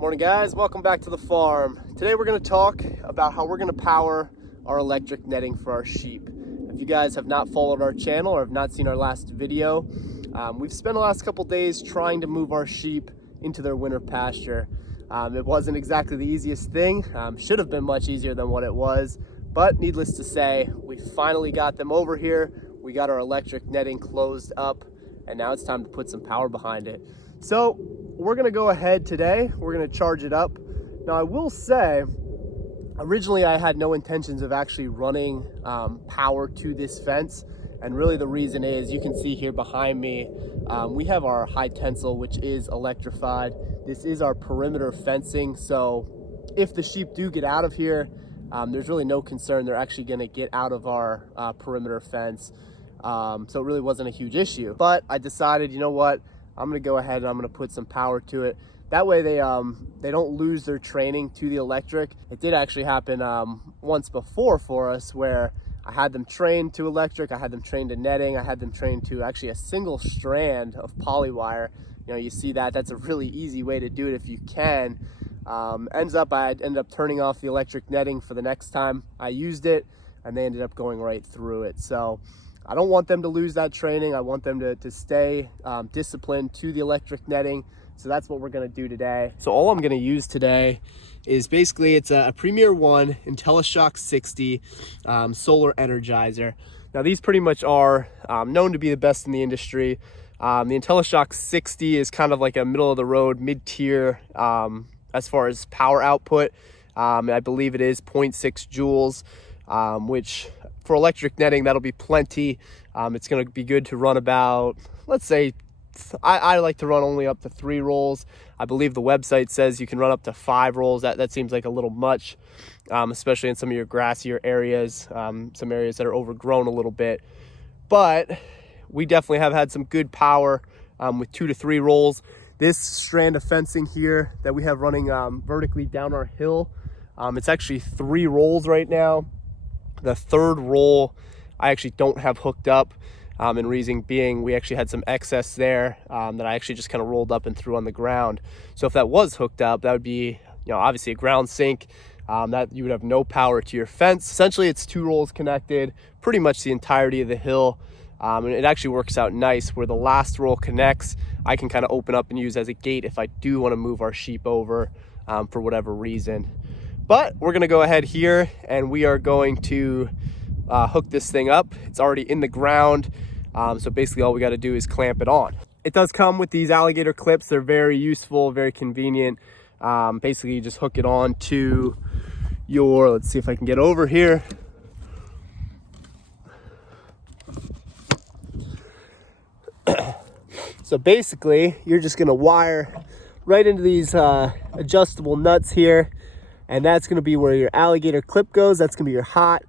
Morning guys, welcome back to the farm. Today we're going to talk about how we're going to power our electric netting for our sheep. If you guys have not followed our channel or have not seen our last video, we've spent the last couple days trying to move our sheep into their winter pasture. It wasn't exactly the easiest thing, should have been much easier than what it was, but needless to say, we finally got them over here. We got our electric netting closed up, and now it's time to put some power behind it. So we're gonna go ahead today, we're gonna charge it up. Now I will say, originally I had no intentions of actually running power to this fence. And really the reason is, you can see here behind me, we have our high tensile, which is electrified. This is our perimeter fencing. So if the sheep do get out of here, there's really no concern they're actually gonna get out of our perimeter fence. So it really wasn't a huge issue. But I decided, you know what? I'm gonna go ahead and I'm gonna put some power to it. That way they don't lose their training to the electric. It did actually happen once before for us, where I had them trained to electric, I had them trained to netting, I had them trained to actually a single strand of poly wire. You know, you see that's a really easy way to do it if you can. I ended up turning off the electric netting for the next time I used it, and they ended up going right through it. So I don't want them to lose that training. I want them to stay disciplined to the electric netting. So that's what we're gonna do today. So all I'm gonna use today is basically, it's a Premier One IntelliShock 60 solar energizer. Now these pretty much are known to be the best in the industry. The IntelliShock 60 is kind of like a middle of the road, mid-tier as far as power output. I believe it is 0.6 joules, which for electric netting, that'll be plenty. It's going to be good to run about, let's say, I like to run only up to 3 rolls. I believe the website says you can run up to 5 rolls. That seems like a little much, especially in some of your grassier areas, some areas that are overgrown a little bit. But we definitely have had some good power with 2 to 3 rolls. This strand of fencing here that we have running vertically down our hill, it's actually 3 rolls right now. The third roll I actually don't have hooked up, and reason being, we actually had some excess there that I actually just kind of rolled up and threw on the ground. So if that was hooked up, that would be, obviously a ground sink, that you would have no power to your fence. Essentially it's 2 rolls connected pretty much the entirety of the hill, and it actually works out nice where the last roll connects. I can kind of open up and use as a gate if I do want to move our sheep over for whatever reason. But we're gonna go ahead here and we are going to hook this thing up. It's already in the ground. So basically all we gotta do is clamp it on. It does come with these alligator clips. They're very useful, very convenient. Basically you just hook it on to your, let's see if I can get over here. So basically you're just gonna wire right into these adjustable nuts here. And that's gonna be where your alligator clip goes. That's gonna be your hot.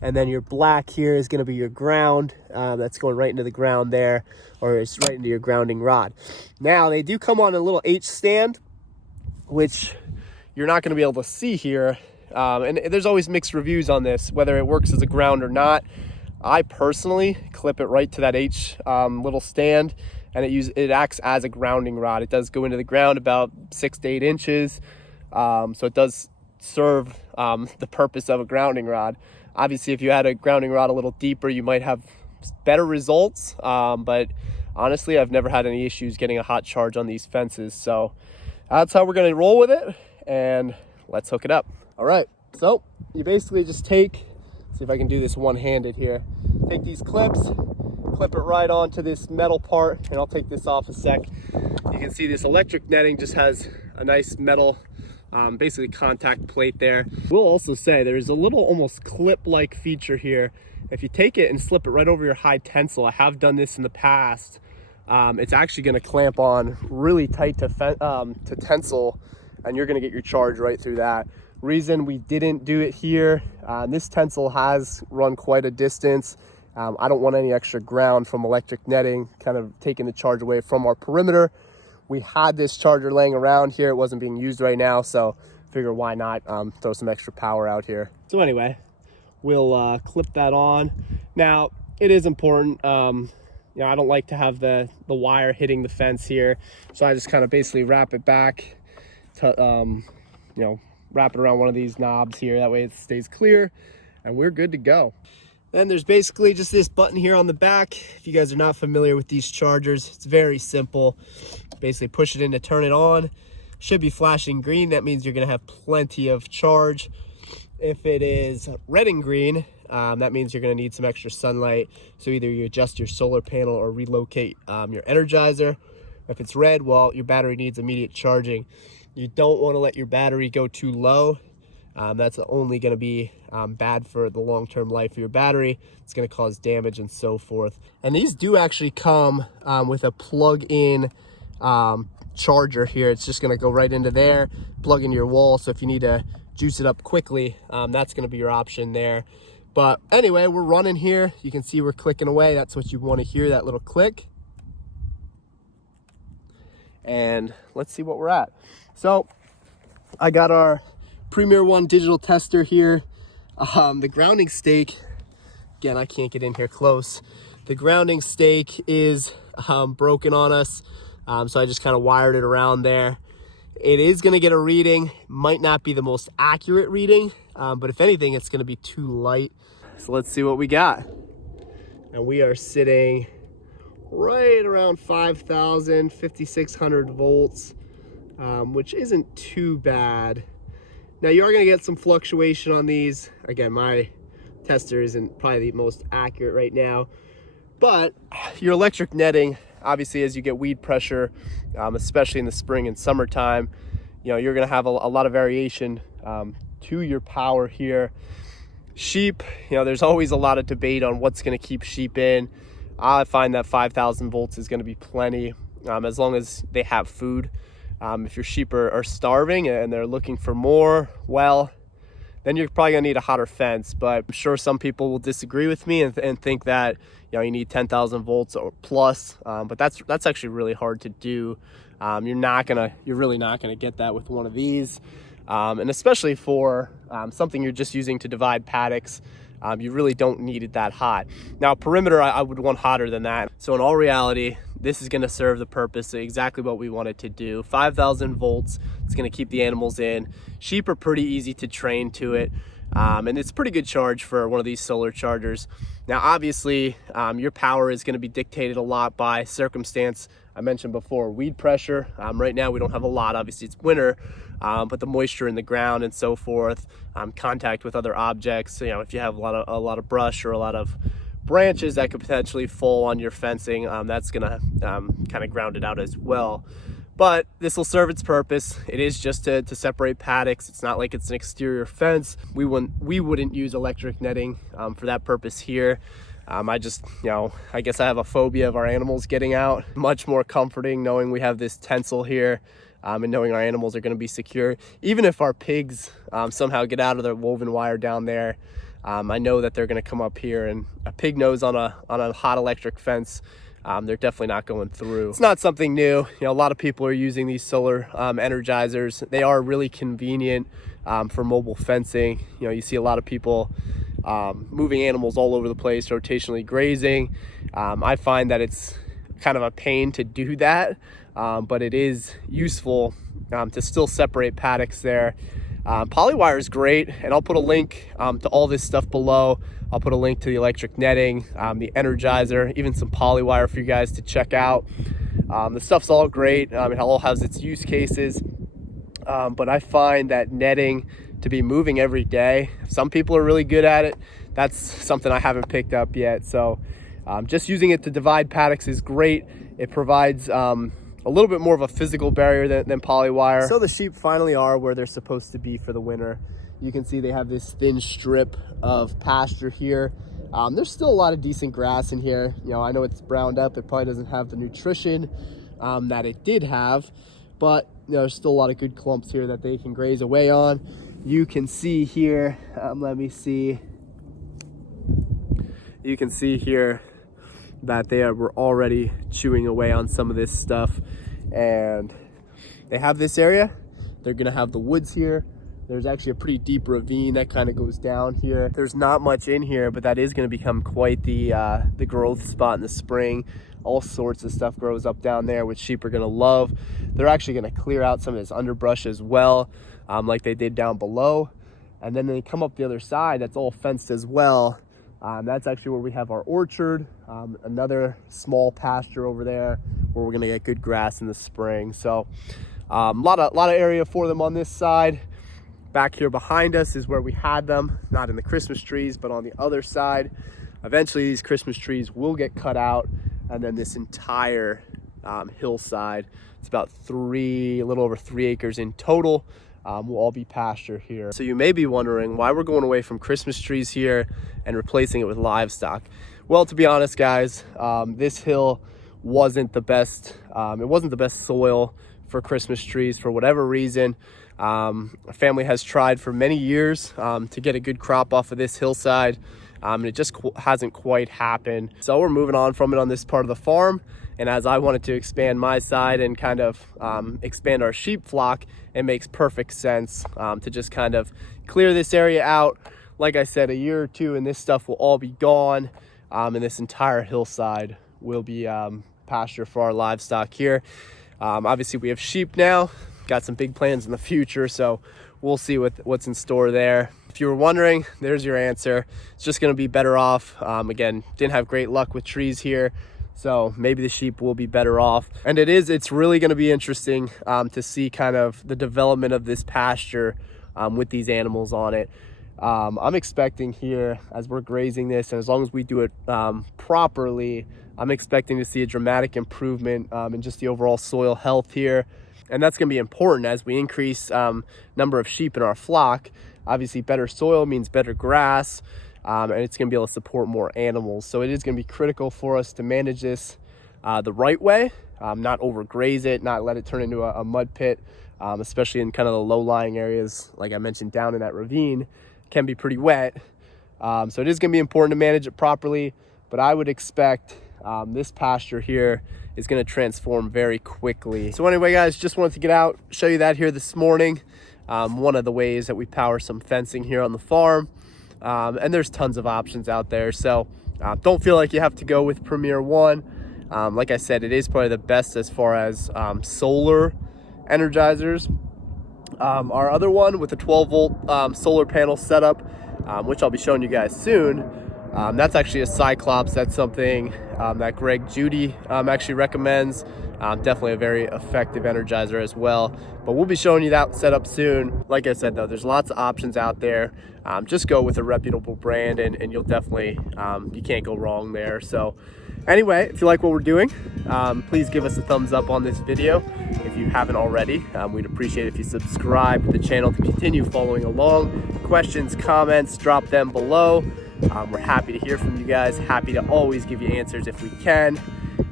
And then your black here is gonna be your ground. That's going right into the ground there, or it's right into your grounding rod. Now they do come on a little H stand, which you're not gonna be able to see here. And there's always mixed reviews on this, whether it works as a ground or not. I personally clip it right to that H little stand, and it acts as a grounding rod. It does go into the ground about 6 to 8 inches. So it does serve the purpose of a grounding rod. Obviously if you had a grounding rod a little deeper, you might have better results, but honestly I've never had any issues getting a hot charge on these fences. So that's how we're going to roll with it, and let's hook it up. All right, so you basically just see if I can do this one-handed here, take these clips, clip it right onto this metal part, and I'll take this off a sec. You can see this electric netting just has a nice metal basically contact plate there. We'll also say there's a little almost clip-like feature here. If you take it and slip it right over your high tensile, I have done this in the past, it's actually going to clamp on really tight to tensile, and you're going to get your charge right through that. Reason we didn't do it here, this tensile has run quite a distance. I don't want any extra ground from electric netting kind of taking the charge away from our perimeter. We had this charger laying around here. It wasn't being used right now, so figure why not throw some extra power out here. So anyway, we'll clip that on. Now, it is important. I don't like to have the wire hitting the fence here, so I just kind of basically wrap it back wrap it around one of these knobs here. That way it stays clear and we're good to go. Then there's basically just this button here on the back. If you guys are not familiar with these chargers, it's very simple. Basically push it in to turn it on. Should be flashing green. That means you're gonna have plenty of charge. If it is red and green, that means you're gonna need some extra sunlight. So either you adjust your solar panel or relocate your energizer. If it's red, well, your battery needs immediate charging. You don't wanna let your battery go too low. That's only gonna be bad for the long-term life of your battery. It's gonna cause damage and so forth. And these do actually come with a plug-in charger here. It's just gonna go right into there, plug into your wall. So if you need to juice it up quickly, that's gonna be your option there. But anyway, we're running here. You can see we're clicking away. That's what you wanna hear, that little click. And let's see what we're at. So I got our Premier One digital tester here. The grounding stake, again, I can't get in here close. The grounding stake is broken on us. So I just kind of wired it around there. It is gonna get a reading, might not be the most accurate reading, but if anything, it's gonna be too light. So let's see what we got. And we are sitting right around 5,000, 5,600 volts, which isn't too bad. Now you are gonna get some fluctuation on these. Again, my tester isn't probably the most accurate right now, but your electric netting, obviously as you get weed pressure, especially in the spring and summertime, you're gonna have a lot of variation to your power here. Sheep, there's always a lot of debate on what's gonna keep sheep in. I find that 5,000 volts is gonna be plenty, as long as they have food. If your sheep are starving and they're looking for more, well, then you're probably gonna need a hotter fence. But I'm sure some people will disagree with me and think that you need 10,000 volts or plus. But that's actually really hard to do. You're really not gonna get that with one of these, and especially for something you're just using to divide paddocks. You really don't need it that hot. Now perimeter, I would want hotter than that. So in all reality, this is gonna serve the purpose of exactly what we want it to do. 5,000 volts, it's gonna keep the animals in. Sheep are pretty easy to train to it. And it's pretty good charge for one of these solar chargers. Now obviously, your power is gonna be dictated a lot by circumstance. I mentioned before, weed pressure. Right now we don't have a lot, obviously it's winter, but the moisture in the ground and so forth, contact with other objects. If you have a lot of brush or a lot of branches that could potentially fall on your fencing, that's gonna kind of ground it out as well. But this will serve its purpose. It is just to separate paddocks. It's not like it's an exterior fence. We wouldn't use electric netting for that purpose here. I just, I guess I have a phobia of our animals getting out. Much more comforting knowing we have this tensile here, and knowing our animals are gonna be secure. Even if our pigs somehow get out of the woven wire down there, I know that they're gonna come up here, and a pig nose on a hot electric fence, they're definitely not going through. It's not something new. A lot of people are using these solar energizers. They are really convenient for mobile fencing. You see a lot of people moving animals all over the place, rotationally grazing. I find that it's kind of a pain to do that, but it is useful to still separate paddocks there. Polywire is great, and I'll put a link to all this stuff below. I'll put a link to the electric netting, the energizer, even some polywire for you guys to check out. The stuff's all great. It all has its use cases, but I find that netting to be moving every day. Some people are really good at it. That's something I haven't picked up yet. So just using it to divide paddocks is great. It provides a little bit more of a physical barrier than polywire. So the sheep finally are where they're supposed to be for the winter. You can see they have this thin strip of pasture here. There's still a lot of decent grass in here. I know it's browned up. It probably doesn't have the nutrition that it did have, but there's still a lot of good clumps here that they can graze away on. You can see here, let me see. You can see here that they were already chewing away on some of this stuff, and they have this area. They're gonna have the woods here. There's actually a pretty deep ravine that kind of goes down here. There's not much in here, but that is going to become quite the growth spot in the spring. All sorts of stuff grows up down there, which sheep are going to love. They're actually going to clear out some of this underbrush as well, like they did down below. And then they come up the other side, that's all fenced as well. That's actually where we have our orchard, another small pasture over there where we're gonna get good grass in the spring. So a lot of area for them on this side. Back here behind us is where we had them, not in the Christmas trees, but on the other side. Eventually these Christmas trees will get cut out, and then this entire hillside, it's about a little over 3 acres in total, will all be pasture here. So you may be wondering why we're going away from Christmas trees here and replacing it with livestock. Well, to be honest, guys, this hill wasn't the best. It wasn't the best soil for Christmas trees for whatever reason. Our family has tried for many years to get a good crop off of this hillside, and it just hasn't quite happened. So we're moving on from it on this part of the farm. And as I wanted to expand my side and kind of expand our sheep flock, it makes perfect sense to just kind of clear this area out. Like I said, a year or two and this stuff will all be gone, and this entire hillside will be pasture for our livestock here. Obviously we have sheep now, got some big plans in the future, so we'll see what's in store there. If you were wondering, there's your answer. It's just going to be better off. Again, didn't have great luck with trees here, so maybe the sheep will be better off. And it's really going to be interesting to see kind of the development of this pasture with these animals on it. I'm expecting here, as we're grazing this, and as long as we do it properly, I'm expecting to see a dramatic improvement in just the overall soil health here. And that's going to be important as we increase number of sheep in our flock. Obviously, better soil means better grass, and it's going to be able to support more animals. So it is going to be critical for us to manage this the right way, not overgraze it, not let it turn into a mud pit, especially in kind of the low-lying areas, like I mentioned, down in that ravine, can be pretty wet. So it is going to be important to manage it properly, but I would expect this pasture here is going to transform very quickly. So anyway, guys, just wanted to get out, show you that here this morning. One of the ways that we power some fencing here on the farm. And there's tons of options out there. So don't feel like you have to go with Premier One. Like I said, it is probably the best as far as solar energizers. Our other one with a 12-volt solar panel setup, which I'll be showing you guys soon. That's actually a Cyclops. That's something that Greg Judy actually recommends. Definitely a very effective energizer as well. But we'll be showing you that setup soon. Like I said, though, there's lots of options out there. Just go with a reputable brand, and you'll definitely, you can't go wrong there. So anyway, if you like what we're doing, please give us a thumbs up on this video. If you haven't already, we'd appreciate it if you subscribe to the channel to continue following along. Questions, comments, drop them below. We're happy to hear from you guys, happy to always give you answers if we can.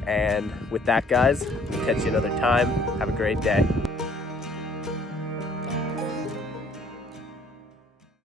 And with that, guys, we'll catch you another time. Have a great day.